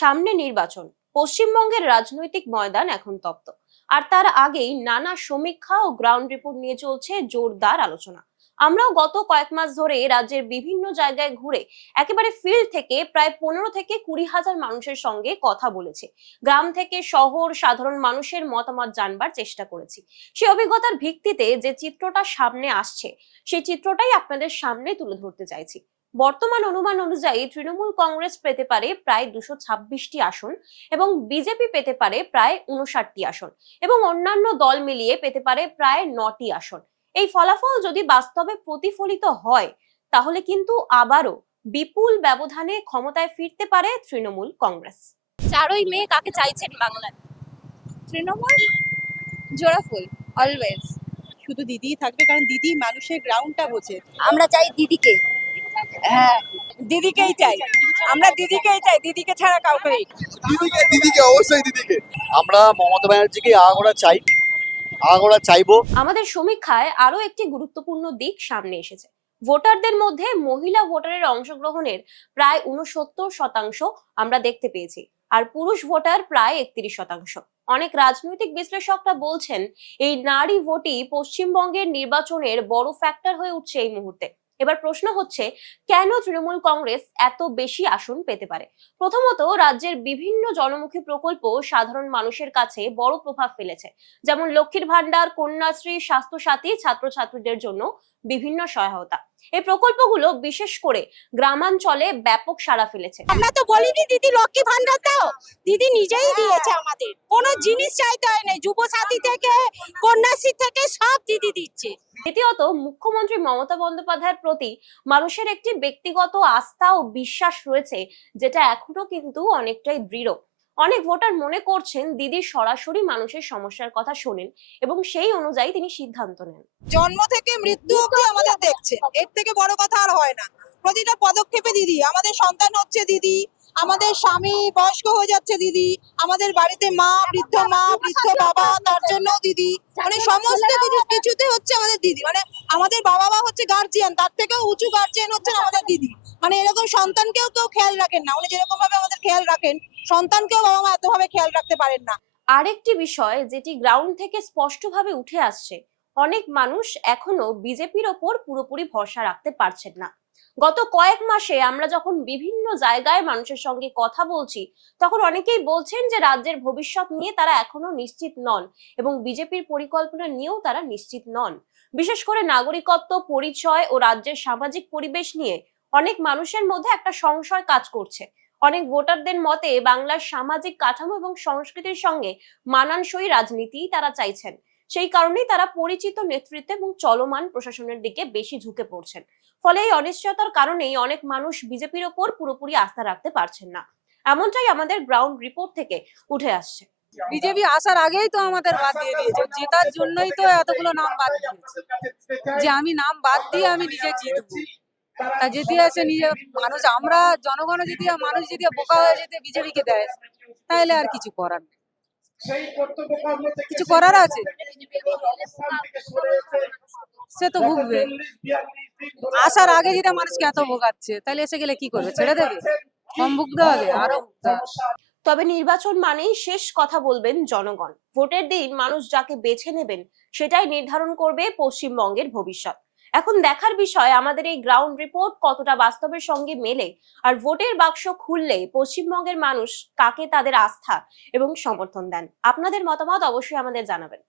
সামনে নির্বাচন, পশ্চিমবঙ্গের রাজনৈতিক ময়দান এখন তপ্ত। আর তার আগেই নানা সমীক্ষা ও গ্রাউন্ড রিপোর্ট নিয়ে চলছে জোরদার আলোচনা। আমরাও গত কয়েক মাস ধরে রাজ্যের বিভিন্ন জায়গায় ঘুরে একেবারে ফিল্ড থেকে প্রায় 15 থেকে 20 হাজার মানুষের সঙ্গে কথা বলেছি। গ্রাম থেকে শহর, সাধারণ মানুষের মতামত জানবার চেষ্টা করেছি। সেই অভিজ্ঞতার ভিত্তিতে যে চিত্রটা সামনে আসছে, সেই চিত্রটাই আপনাদের সামনে তুলে ধরতে চাইছি। বর্তমান অনুমান অনুযায়ী তৃণমূল কংগ্রেস পেতে পারে প্রায় 226টি আসন এবং বিজেপি পেতে পারে প্রায় 59টি আসন এবং অন্যান্য দল মিলিয়ে পেতে পারে প্রায় 9টি আসন। এই ফলাফল যদি বাস্তবে প্রতিফলিত হয়, তাহলে কিন্তু আবারও বিপুল ব্যবধানে ক্ষমতায় ফিরতে পারে তৃণমূল কংগ্রেস। 4ই মে কাকে চাইছেন বাংলায়? তৃণমূল জোড়াফুল অলওয়েজ। শুধু দিদিই থাকবে, কারণ দিদি মানুষের গ্রাউন্ডটা বোঝে। আমরা চাই দিদিকে। হ্যাঁ, দিদিকেই চাই, আমরা দিদিকেই চাই, দিদিকে ছাড়া কাউকেই। দিদিকে অবশ্যই দিদিকে। আমরা মমতা ব্যানার্জিকে আগাগোড়া চাইবো। আমাদের সমীক্ষায় আরো একটি গুরুত্বপূর্ণ দিক সামনে এসেছে। ভোটারদের মধ্যে মহিলা ভোটারের অংশগ্রহণের প্রায় 69% আমরা দেখতে পেয়েছি, আর পুরুষ ভোটার প্রায় 31%। অনেক রাজনৈতিক বিশ্লেষকরা বলছেন এই নারী ভোটই পশ্চিমবঙ্গের নির্বাচনের বড় ফ্যাক্টর হয়ে উঠছে এই মুহূর্তে। এবার প্রশ্ন হচ্ছে, কেন তৃণমূল কংগ্রেস এত বেশি আসন পেতে পারে? প্রথমত, রাজ্যের বিভিন্ন জনমুখী প্রকল্প সাধারণ মানুষের কাছে বড় প্রভাব ফেলেছে, যেমন লক্ষ্মীর ভান্ডার, কন্যাশ্রী, স্বাস্থ্যসাথী, ছাত্রছাত্রীদের জন্য বিভিন্ন সহায়তা। এই প্রকল্পগুলো বিশেষ করে গ্রামাঞ্চলে ব্যাপক সাড়া ফেলেছে। আমরা তো বলিনি দিদি লক্ষ্মী ভান্ডার দাও, দিদি নিজেই দিয়েছে আমাদের, কোনো জিনিস চাইতে হয় না, যুবসাথী থেকে কন্যাশ্রী থেকে সব দিদি দিচ্ছে। দ্বিতীয়ত, মুখ্যমন্ত্রী মমতা বন্দ্যোপাধ্যায়ের প্রতি মানুষের একটি ব্যক্তিগত আস্থা ও বিশ্বাস রয়েছে, যেটা এখনো কিন্তু অনেকটাই দৃঢ়। অনেক ভোটার মনে করছেন দিদি সরাসরি মানুষের সমস্যার কথা শোনেন এবং সেই অনুযায়ী তিনি সিদ্ধান্ত নেন। জন্ম থেকে মৃত্যু অবধি আমাদের দেখছে, এর থেকে বড় কথা আর হয় না। প্রতিটা পদক্ষেপে দিদি, আমাদের সন্তান হচ্ছে দিদি, আমাদের স্বামী বয়স্ক হয়ে যাচ্ছে দিদি, আমাদের বাড়িতে বৃদ্ধ বাবা, তার জন্য দিদি, মানে সমস্ত কিছুতে হচ্ছে আমাদের দিদি। মানে আমাদের বাবা হচ্ছে গার্জিয়ান, তার থেকেও উঁচু গার্জিয়ান হচ্ছেন আমাদের দিদি। মানে এরকম সন্তানকেও কেউ খেয়াল রাখেন না, উনি যেরকম ভাবে আমাদের খেয়াল রাখেন, সন্তানকেও বাবা মা এতভাবে খেয়াল রাখতে পারেন না। আরেকটি বিষয় যেটি গ্রাউন্ড থেকে স্পষ্টভাবে উঠে আসছে, অনেক মানুষ এখনো বিজেপির ওপর পুরোপুরি ভরসা রাখতে পারছেন না। গত কয়েক মাসে আমরা যখন বিভিন্ন জায়গায় মানুষের সঙ্গে কথা বলছি, তখন অনেকেই বলছেন যে রাজ্যের ভবিষ্যৎ নিয়ে তারা এখনো নিশ্চিত নন এবং বিজেপির পরিকল্পনা নিয়েও তারা নিশ্চিত নন। বিশেষ করে নাগরিকত্ব, পরিচয় ও রাজ্যের সামাজিক পরিবেশ নিয়ে অনেক মানুষের মধ্যে একটা সংশয় কাজ করছে। অনেক ভোটারদের মতে বাংলার সামাজিক কাঠামো এবং সংস্কৃতির সঙ্গে মানানসই রাজনীতি তারা চাইছেন। সেই কারণেই তারা পরিচিত নেতৃত্ব এবং চলমান প্রশাসনের দিকে বেশি ঝুঁকে পড়ছেন। ফলে এই অনিশ্চয়তার কারণেই অনেক মানুষ বিজেপির ওপর পুরোপুরি আস্থা রাখতে পারছেন না। এমনটাই আমাদের গ্রাউন্ড রিপোর্ট থেকে উঠে আসছে। বিজেপি আসার আগেই তো আমাদের বাদ দিয়ে দিয়েছে, জেতার জন্যই তো এতগুলো নাম বাদ দিয়েছে, যে আমি নাম বাদ দিয়ে আমি নিজে জিতবো। তা যদি আছে নিজে মানুষ, আমরা জনগণ যদি, মানুষ যদি বোকা হয়ে যেতে বিজেপিকে দেয়, তাহলে আর কিছু করার নেই। কিছু করার আছে, সে তো ভুগবে। আসার আগে যেটা মানুষকে এত ভোগাচ্ছে, তাহলে এসে গেলে কি করবে? ছেড়ে দেবে? কম ভুগতে হবে, আরো ভুগতে হবে। তবে নির্বাচন মানেই শেষ কথা বলবেন জনগণ। ভোটের দিন মানুষ যাকে বেছে নেবেন, সেটাই নির্ধারণ করবে পশ্চিমবঙ্গের ভবিষ্যৎ। এখন দেখার বিষয় আমাদের এই গ্রাউন্ড রিপোর্ট কতটা বাস্তবের সঙ্গে মেলে, আর ভোটের বাক্স খুললে পশ্চিমবঙ্গের মানুষ কাকে তাদের আস্থা এবং সমর্থন দেন। আপনাদের মতামত অবশ্যই আমাদের জানাবেন।